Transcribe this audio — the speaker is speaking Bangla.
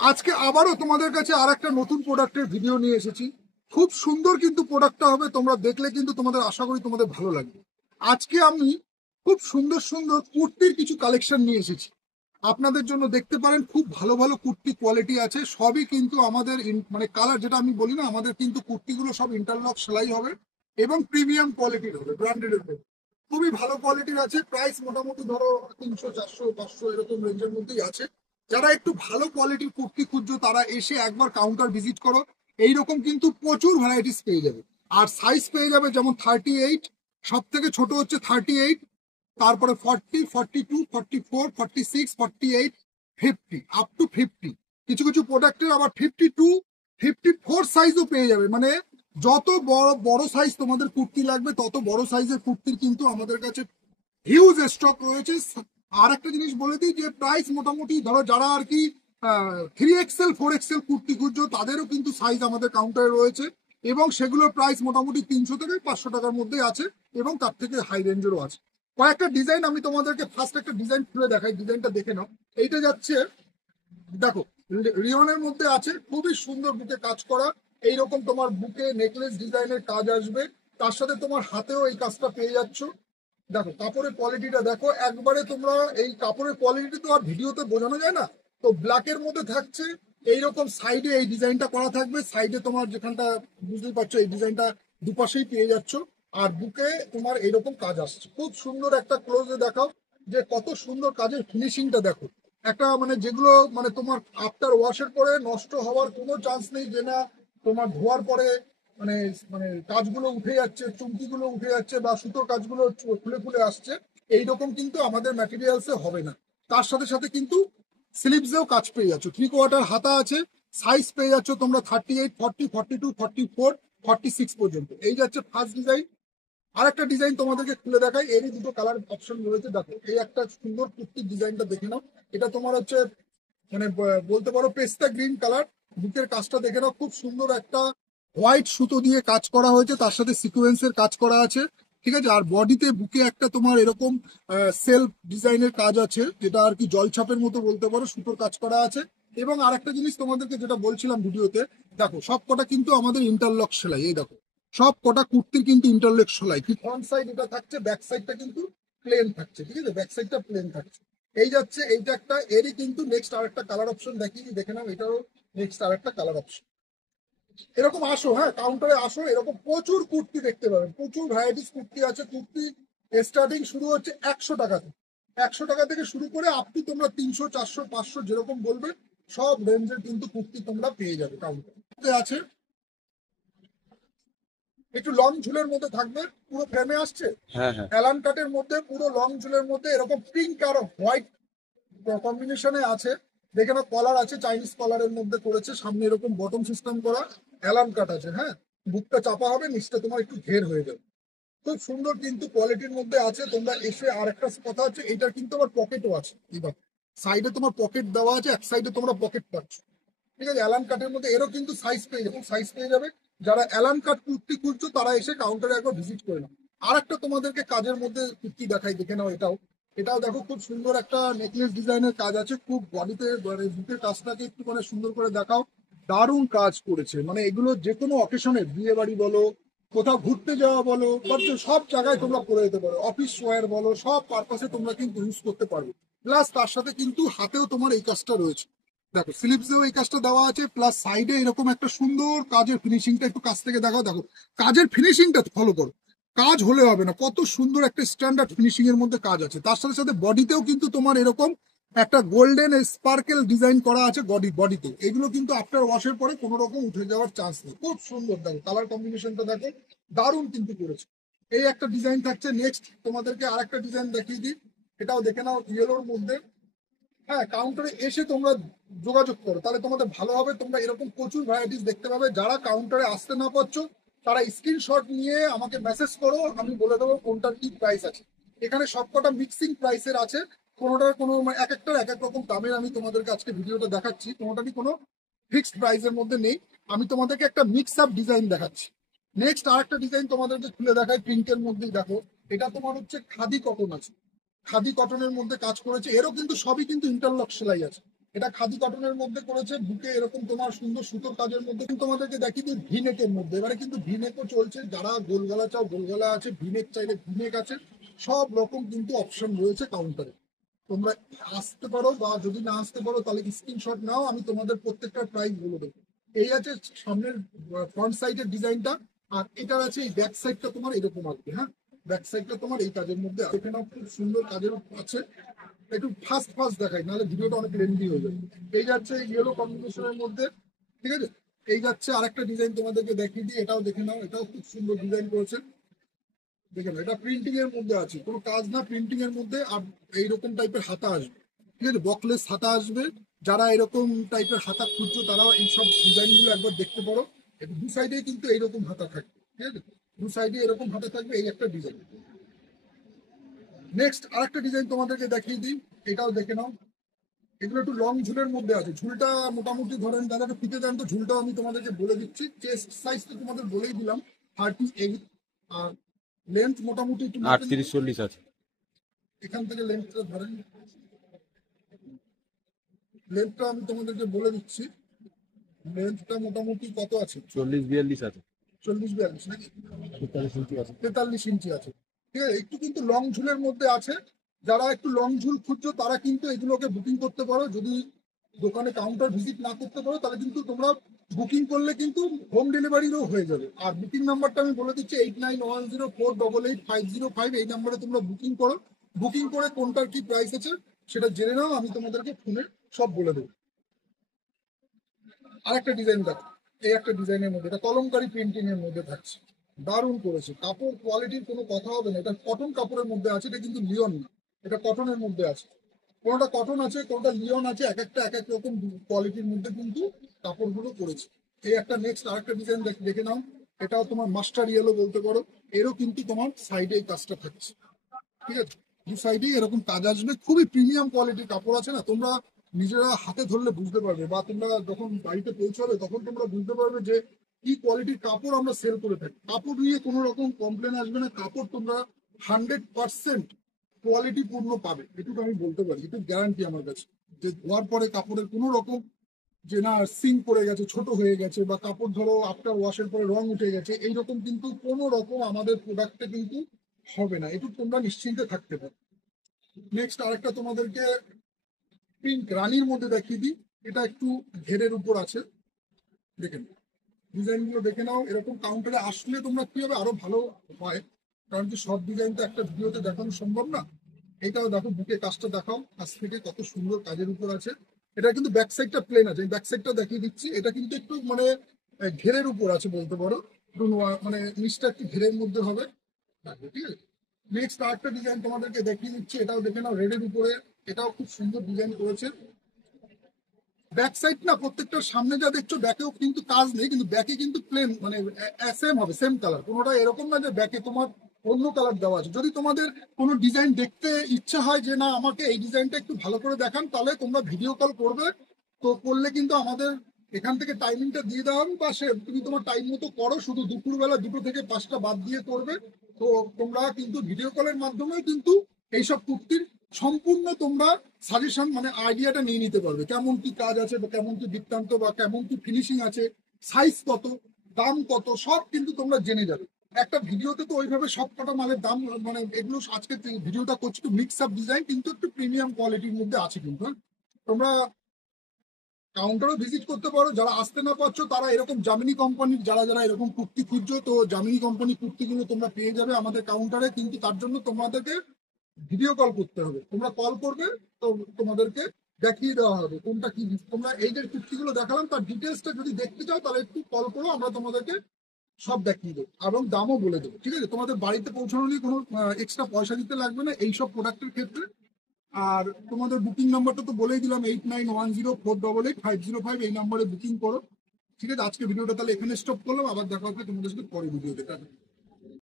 আজকে আবারও তোমাদের কাছে আর একটা নতুন প্রোডাক্টের ভিডিও নিয়ে এসেছি। খুব সুন্দর কিন্তু প্রোডাক্টটা হবে, তোমরা দেখলে কিন্তু তোমাদের আশা করি তোমাদের ভালো লাগবে। আজকে আমি খুব সুন্দর সুন্দর কুর্তির কিছু কালেকশন নিয়ে এসেছি আপনাদের জন্য। দেখতে পারেন খুব ভালো ভালো কুর্তি কোয়ালিটি আছে, সবই কিন্তু আমাদের মানে কালার যেটা আমি বলি না, আমাদের কিন্তু কুর্তিগুলো সব ইন্টারলক সেলাই হবে এবং প্রিমিয়াম কোয়ালিটির হবে, ব্র্যান্ডেড হবে। খুবই ভালো কোয়ালিটির আছে। প্রাইস মোটামুটি ধরো 300 400 500 এরকম রেঞ্জের মধ্যেই আছে। যারা একটু ভালো কোয়ালিটির কুর্তি খুঁজছো তারা এসে একবার কাউন্টার ভিজিট করো। এইরকম কিন্তু প্রচুর ভ্যারাইটিস পেয়ে যাবে। আর সাইজ পেয়ে যাবে যেমন 38, সব থেকে ছোট হচ্ছে 38, তারপরে 40, 42, 44, 46, 48, 50, আপ টু 50। কিছু কিছু প্রোডাক্টের আবার 52, 54 সাইজও পেয়ে যাবে। মানে যত বড় বড় সাইজ তোমাদের কুর্তি লাগবে তত বড় সাইজের কুর্তির কিন্তু আমাদের কাছে হিউজ স্টক রয়েছে। আর একটা জিনিস বলে দিই যে প্রাইস মোটামুটি ধরো যারা আর কি 3XL 4XL কুর্তি খুঁজছো তাদেরও কিন্তু সাইজ আমাদের কাউন্টারে রয়েছে এবং সেগুলোর প্রাইস মোটামুটি 300 থেকে 500 টাকার মধ্যে আছে এবং তার থেকে হাই রেঞ্জেরও আছে। কয়েকটা ডিজাইন আমি তোমাদেরকে ফার্স্ট একটা ডিজাইন খুলে দেখাই, ডিজাইনটা দেখে নাও। এইটা যাচ্ছে, দেখো, রিয়নের মধ্যে আছে, খুবই সুন্দর বুকে কাজ করা। এইরকম তোমার বুকে নেকলেস ডিজাইনের কাজ আসবে, তার সাথে তোমার হাতেও এই কাজটা পেয়ে যাচ্ছ। দেখো কাপড়ের কোয়ালিটিটা দেখো একবারে, তোমরা এই কাপড়ের কোয়ালিটি তো আর ভিডিওতে বোঝানো যায় না। তো ব্ল্যাকের মধ্যে থাকছে, এইরকম সাইডে এই ডিজাইনটা করা থাকবে, সাইডে তোমার যেখানটা বুঝতেই পারছো এই ডিজাইনটা দুপাশেই পেয়ে যাচ্ছ। আর বুকে তোমার এইরকম কাজ আসছে, খুব সুন্দর। একটা ক্লোজে দেখাও যে কত সুন্দর কাজের ফিনিশিংটা দেখো। একটা মানে যেগুলো মানে তোমার আফটার ওয়াশের পরে নষ্ট হওয়ার কোনো চান্স নেই, যে না তোমার ধোয়ার পরে মানে মানে কাজগুলো উঠে যাচ্ছে, চুমকিগুলো উঠে যাচ্ছে বা সুতোর কাজগুলো খুলে খুলে আসছে, এইরকম কিন্তু আমাদের ম্যাটেরিয়ালসে হবে না। তার সাথে সাথে কিন্তু স্লিভসেও কাজ পেয়ে যাচ্ছ, 3/4 হাতা আছে। সাইজ পেয়ে যাচ্ছ তোমরা 38, 40, 42, 44, 46 পর্যন্ত। এই যাচ্ছে ফার্স্ট ডিজাইন। আর একটা ডিজাইন তোমাদেরকে খুলে দেখাই, এরই দুটো কালার অপশন রয়েছে। দেখো এই একটা সুন্দর কুর্তির ডিজাইনটা দেখে নাও। এটা তোমার হচ্ছে মানে বলতে পারো পেস্তা গ্রিন কালার। বুকের কাজটা দেখে নাও, খুব সুন্দর একটা হোয়াইট সুতো দিয়ে কাজ করা হয়েছে, তার সাথে সিকোয়েন্সের কাজ করা আছে। ঠিক আছে। আর বডিতে বুকে একটা তোমার এরকম সেলফ ডিজাইনের কাজ আছে, যেটা আর কি জলছাপের মতো বলতে পারো, সুতোর কাজ করা আছে। এবং আরেকটা জিনিস তোমাদেরকে যেটা বলছিলাম ভিডিওতে, দেখো সব কটা কিন্তু আমাদের ইন্টারলক সেলাই। এই দেখো সব কটা কুর্তির কিন্তু ইন্টারলক সেলাই। কি ফ্রন্ট সাইড এটা থাকছে, ব্যাক সাইডটা কিন্তু প্লেন থাকছে। ঠিক আছে, ব্যাক সাইডটা প্লেন থাকছে। এই যাচ্ছে এইটা একটা, এরই কিন্তু নেক্সট আরেকটা কালার অপশন দেখিয়ে দেখে নাও, এটাও নেক্সট আরেকটা কালার অপশন। এরকম আসো, হ্যাঁ কাউন্টারে আসো, এরকম প্রচুর কুর্তি দেখতে পাবেন, প্রচুর ভ্যারাইটিস কুর্তি আছে। কুর্তি স্টার্টিং শুরু হচ্ছে 100 টাকা থেকে। 100 টাকা থেকে শুরু করে আপ টু তোমরা 300 400 500 যেরকম বলবে সব রেঞ্জের কিন্তু কুর্তি তোমরা পেয়ে যাবে কাউন্টারে। আছে একটু লং ঝুলের মধ্যে থাকবে, পুরো ফ্রেমে আসছে, হ্যাঁ, হ্যাঁ। অ্যালান কাটের মধ্যে পুরো লং ঝুলের মধ্যে এরকম পিঙ্ক আর হোয়াইট কম্বিনেশনে আছে। দেখে না কলার আছে, চাইনিজ কলারের মধ্যে করেছে, সামনে এরকম বটম সিস্টেম করা, অ্যালান কাট আছে। হ্যাঁ, বুকটা চাপা হবে, নিচটা তোমার একটু ঘের হয়ে যাবে। খুব সুন্দর কিন্তু কোয়ালিটির মধ্যে আছে। তোমরা এসে, আর একটা কথা হচ্ছে এটার কিন্তু আবার পকেটও আছে। এবার সাইডে তোমার পকেট দেওয়া আছে, এক সাইডে তোমরা পকেট পাচ্ছ। ঠিক আছে, অ্যালান কাটের মধ্যে এরও কিন্তু সাইজ পেয়ে যাবে। যারা অ্যালান কাট কুর্তি খুঁজছো তারা এসে কাউন্টারে একবার ভিজিট করে নাও। আর একটা তোমাদেরকে কাজের মধ্যে কুর্তি দেখাই, দেখে নাও। এটাও এটাও দেখো খুব সুন্দর একটা নেকলেস ডিজাইনের কাজ আছে। খুব বডিতে বুকের কাজটাকে একটু মানে সুন্দর করে দেখাও। দারুণ কাজ করেছে, মানে এগুলো যে কোনো অকেশনে, বিয়ে বাড়ি বলো, কোথাও ঘুরতে যাওয়া বলো, বা সব জায়গায় তোমরা পরে যেতে পারো, অফিস ওয়্যার বলো, সব পারপাসে তোমরা কিন্তু ইউজ করতে পারবে। প্লাস তার সাথে কিন্তু হাতেও তোমার এই কাজটা রয়েছে। দেখো স্লিপসেও এই কাজটা দেওয়া আছে, প্লাস সাইডে এরকম একটা সুন্দর কাজের ফিনিশিংটা একটু কাছ থেকে দেখাও। দেখো কাজের ফিনিশিংটা ফলো করো, কাজ হলে হবে না, কত সুন্দর একটা স্ট্যান্ডার্ড ফিনিশিং এর মধ্যে কাজ আছে। তার সাথে সাথে বডিতেও কিন্তু তোমার এরকম একটা গোল্ডেন স্পার্কেল ডিজাইন করা আছে বডিতে। এগুলো কিন্তু আফটার ওয়াশের পরে কোনো রকম উঠে যাওয়ার চান্স নেই। খুব সুন্দর, দেখো কালার কম্বিনেশনটা দেখো, দারুণ কিন্তু করেছে। এই একটা ডিজাইন থাকছে। নেক্সট তোমাদেরকে আরেকটা ডিজাইন দেখিয়ে দিই, এটাও দেখে নাও, ইয়েলোর মধ্যে। হ্যাঁ, কাউন্টারে এসে তোমরা যোগাযোগ করো, তাহলে তোমাদের ভালো হবে। তোমরা এরকম প্রচুর ভ্যারাইটিস দেখতে পাবে। যারা কাউন্টারে আসতে না পারছো তারা স্ক্রিনশট নিয়ে আমাকে মেসেজ করো, আমি বলে দেবো কোনটার কি প্রাইস আছে। এখানে সবকটা মিক্সিং প্রাইসের আছে, কোনোটার কোনো মানে এক একটার এক এক রকম দামের আমি তোমাদেরকে আজকে ভিডিওটা দেখাচ্ছি। কোনোটারই কোনো ফিক্সড প্রাইসের মধ্যে নেই। আমি তোমাদেরকে একটা মিক্স আপ ডিজাইন দেখাচ্ছি। নেক্সট আরেকটা ডিজাইন তোমাদেরকে খুলে দেখাই, প্রিন্টের মধ্যেই দেখো। এটা তোমার হচ্ছে খাদি কটন আছে, খাদি কটনের মধ্যে কাজ করেছে। এরও কিন্তু সবই কিন্তু ইন্টারলক সেলাই আছে। এটা খাদি কটনের মধ্যে করেছে, বুকে এরকম তোমার সুন্দর সুতোর কাজের মধ্যে। কিন্তু তোমাদেরকে দেখি যে ভিনেকের মধ্যে, এবারে কিন্তু ভিনেকও চলছে, যারা গোলগলা চাও গোলগলা আছে, ভিনেক চাইলে ভিনেক আছে, সব রকম কিন্তু অপশন রয়েছে কাউন্টারে। তোমরা আসতে পারো, বা যদি না আসতে পারো তাহলে স্ক্রিনশট নাও, আমি তোমাদের প্রত্যেকটা প্রাইস বলে দেবো। এই আছে সামনের ফ্রন্ট সাইডের ডিজাইনটা, আর এটার আছে এই ব্যাক সাইডটা তোমার এরকম আসবে। হ্যাঁ, ব্যাক সাইডটা তোমার এই কাজের মধ্যে আছে, এখানেও খুব সুন্দর কাজের আছে। একটু ফাস্ট ফাস্ট দেখাই, নাহলে ভিডিওটা অনেক লেন্দি হয়ে যাবে। এই যাচ্ছে ইয়েলো কম্বিনেশনের মধ্যে, ঠিক আছে। এই যাচ্ছে আরেকটা ডিজাইন তোমাদেরকে দেখিয়ে দিই, এটাও দেখে নাও, এটাও খুব সুন্দর ডিজাইন করেছে। দেখে নাও, এটা প্রিন্টিং এর মধ্যে আছে, কোনো কাজ না, প্রিন্টিং এর মধ্যে। আর এইরকম টাইপের হাতা আসবে, ঠিক আছে, বকলেস হাতা আসবে। যারা এরকম টাইপের হাতা খুঁজছো তারা এইসব ডিজাইন গুলো একবার দেখতে পারো। দু সাইডে কিন্তু এইরকম হাতা থাকবে, ঠিক আছে, দু সাইডে এরকম হাতা থাকবে। এই একটা ডিজাইন। নেক্সট আরেকটা ডিজাইন তোমাদেরকে দেখিয়ে দিই, এটাও দেখে নাও। এগুলো একটু লং ঝুলের মধ্যে আছে, ঝুলটা মোটামুটি ধরেন, যারা ফিতে দেন তো ঝুলটাও আমি তোমাদেরকে বলে দিচ্ছি। চেস্ট সাইজ তো তোমাদের বলেই দিলাম 38, আর লেন্থ মোটামুটি একটু 38-40 আছে। এখান থেকে লেন্থটা ধরেন, লেন্থটা আমি তোমাদেরকে বলে দিচ্ছি। লেন্থটা মোটামুটি কত আছে, 40-42 আছে। 40-42 নাকি 43 ইঞ্চি আছে। 43 ইঞ্চি আছে, ঠিক আছে। একটু কিন্তু লং ঝুলের মধ্যে আছে, যারা একটু লং ঝুল খুঁজছো তারা কিন্তু এগুলোকে বুকিং করতে পারো। যদি দোকানে কাউন্টার ভিজিট না করতে পারো তাহলে কিন্তু তোমরা বুকিং করলে কিন্তু হোম ডেলিভারিরও হয়ে যাবে। আর বুকিং নাম্বারটা আমি বলে দিচ্ছি 8910488505, এই নাম্বারে তোমরা বুকিং করো। বুকিং করে কোনটার কি প্রাইস আছে সেটা জেনে নাও, আমি তোমাদেরকে ফোনে সব বলে দেবো। আরেকটা ডিজাইন দেখো, এই একটা ডিজাইনের মধ্যে, এটা কলমকারি প্রিন্টিং এর মধ্যে থাকছে, দারুণ করেছে। কাপড় কোয়ালিটির কোনো কথা হবে না, এটা কটন কাপড়ের মধ্যে আছে, এটা কিন্তু লিওন না, এটা কটনের মধ্যে আছে। কোনোটা কটন আছে, কোনোটা লিওন আছে, এক একটা এক এক রকম কোয়ালিটির মধ্যে কিন্তু কাপড়গুলো করেছে। এই একটা নেক্সট আরেকটা ডিজাইন দেখে নাও, এটাও তোমার মাস্টার ইয়েলো বলতে পারো। এরও কিন্তু তোমার সাইডে এই কাজটা থাকছে, ঠিক আছে, দু সাইডে এরকম কাজ আসবে। খুবই প্রিমিয়াম কোয়ালিটির কাপড় আছে না, তোমরা নিজেরা হাতে ধরলে বুঝতে পারবে, বা তোমরা যখন বাড়িতে পৌঁছাবে তখন তোমরা বুঝতে পারবে যে কি কোয়ালিটির কাপড় আমরা সেল করে থাকি। কাপড় নিয়ে কোনো রকম কমপ্লেন আসবে না, কাপড় তোমরা 100% কোয়ালিটি পূর্ণ পাবে, এটুকু আমি বলতে পারি, এটুকু গ্যারান্টি আমার কাছে। যে ধোয়ার পরে কাপড়ের কোনো রকম যে না সিঙ্ক পড়ে গেছে, ছোট হয়ে গেছে, বা কাপড় ধরো আফটার ওয়াশের পরে রং উঠে গেছে, এইরকম কিন্তু কোনো রকম আমাদের প্রোডাক্টে কিন্তু হবে না, এটুকু তোমরা নিশ্চিন্তে থাকতে পারো। নেক্সট আরেকটা তোমাদেরকে পিঙ্ক রানীর মধ্যে দেখিয়ে দিই, এটা একটু ঘেরের উপর আছে, দেখে নাও ডিজাইন গুলো দেখে নাও। এরকম কাউন্টারে আসলে তোমরা কি হবে আরো ভালো হয়, কারণ কি সব ডিজাইন তো একটা ভিডিওতে দেখানো সম্ভব না। এটাও দেখো, বুকে কাজটা দেখাও কাছ থেকে, কত সুন্দর কাজের উপর আছে। এটা কিন্তু ব্যাক সাইডটা প্লেন আছে, ব্যাক সাইডটা দেখিয়ে দিচ্ছি। এটা কিন্তু একটু মানে ঘেরের উপর আছে বলতে পারো, একটু মানে নিচটা একটু ঘেরের মধ্যে হবে, ঠিক আছে। নেক্সট আরেকটা ডিজাইন তোমাদেরকে দেখিয়ে দিচ্ছি, এটাও দেখে নাও, রেডের উপরে। এটাও খুব সুন্দর ডিজাইন করেছে। ব্যাক সাইড না প্রত্যেকটা, সামনে যা দেখছো ব্যাকেও কিন্তু কাজ নেই, কিন্তু ব্যাকে কিন্তু প্লেন মানে সেম হবে, সেম কালার। কোনোটা এরকম না যে ব্যাকে তোমার অন্য কালার দেওয়া আছে। যদি তোমাদের কোনো ডিজাইন দেখতে ইচ্ছা হয় যে না আমাকে এই ডিজাইনটা একটু ভালো করে দেখান, তাহলে তোমরা ভিডিও কল করবে। তো করলে কিন্তু আমাদের এখান থেকে টাইমিংটা দিয়ে দেওয়া হবে, বা সে তুমি তোমার টাইম মতো করো, শুধু দুপুরবেলা 2টো থেকে 5টা বাদ দিয়ে করবে। তো তোমরা কিন্তু ভিডিও কলের মাধ্যমে কিন্তু এইসব কুর্তির সম্পূর্ণ তোমরা সাজেশন মানে আইডিয়াটা নিয়ে নিতে পারবে, কেমন কি কাজ আছে, বা কেমন কি বৃত্তান্ত, বা কেমন কি ফিনিশিং আছে, সাইজ কত, দাম কত, সব কিন্তু তোমরা জেনে যাবে। একটা ভিডিওতে তো ওইভাবে সব কটা মালের দাম মানে এগুলো, আজকে ভিডিওটা করছি একটু মিক্স আপ ডিজাইন, কিন্তু একটু প্রিমিয়াম কোয়ালিটির মধ্যে আছে কিন্তু। তোমরা কাউন্টারও ভিজিট করতে পারো, যারা আসতে না পারছো তারা এরকম জামিনী কোম্পানির যারা যারা এরকম কুর্তি খুঁজছো, তো জামিনী কোম্পানির কুর্তিগুলো তোমরা পেয়ে যাবে আমাদের কাউন্টারে। কিন্তু তার জন্য তোমাদেরকে ভিডিও কল করতে হবে, তোমরা কল করবে, তো তোমাদেরকে দেখিয়ে দেওয়া হবে কোনটা কি। তোমরা এই যে কুর্তিগুলো দেখালাম তার ডিটেলসটা যদি দেখতে চাও তাহলে একটু কল করো, আমরা তোমাদেরকে সব দেখিয়ে দেবো এবং দামও বলে দেবো, ঠিক আছে। তোমাদের বাড়িতে পৌঁছানো নিয়ে কোনো এক্সট্রা পয়সা দিতে লাগবে না এইসব প্রোডাক্টের ক্ষেত্রে। আর তোমাদের বুকিং নাম্বারটা তো বলেই দিলাম, 8910488505, এই নাম্বারে বুকিং করো, ঠিক আছে। আজকে ভিডিওটা তাহলে এখানে স্টপ করলাম, আবার দেখা হবে তোমাদের সাথে পরে ভিডিওতে।